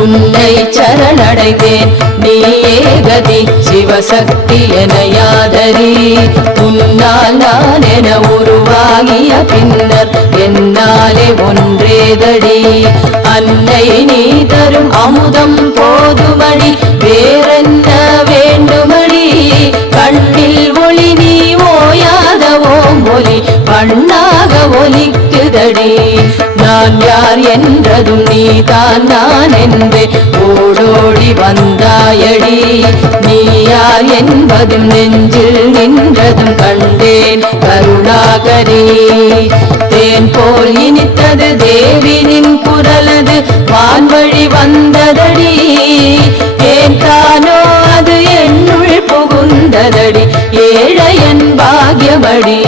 உன்னை சரணடைந்தேன். நீயே கதி சிவசக்தி என யாதரி உன்னால் நான் என உருவாகிய பின்னர் என்னாலே ஒன்றேதடி. அன்னை நீ தரும் அமுதம் யார் என்றதும் நீ தான் நான் என்று ஓடோடி வந்தாயடி நீ யார் என்பதும் நெஞ்சில் நின்றதும் கண்டேன் கருணாகரி தேன் போல் இனித்தது தேவினின் குரலது வான்வழி வந்ததடி ஏன் தானோ அது என்னுள் புகுந்ததடி ஏழையன் பாக்யமடி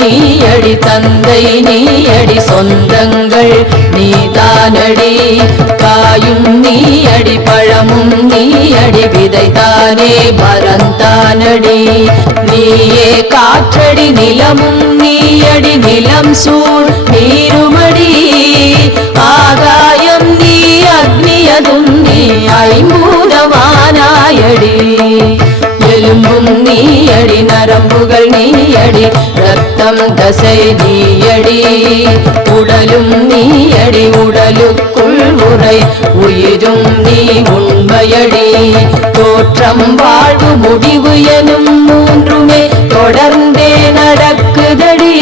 நீயடி தந்தை நீயடி சொந்தங்கள் நீதானடி. காயும் நீயடி பழமும் நீயடி விதைதானே மரந்தானடி நீயே காற்றடி நிலமும் நீயடி நிலம் சூழ் நீருமடி. ஆகாயம் நீ அக்னியதும் நீ ஐம்பூதமானாயடி. எலும்பும் நீயடி நரம்புகள் நீயடி ரத்தம் தசை நீயடி உடலும் நீயடி உடலுக்குள் முறை உயிரும் நீ உண்மையடி. தோற்றம் வாழ்வு முடிவு எனும் மூன்றுமே தொடர்ந்தே நடக்குதடி.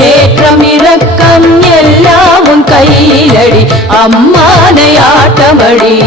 ஏற்றம் இறக்கம் எல்லாம் கையிலடி. அம்மானை ஆட்டமடி.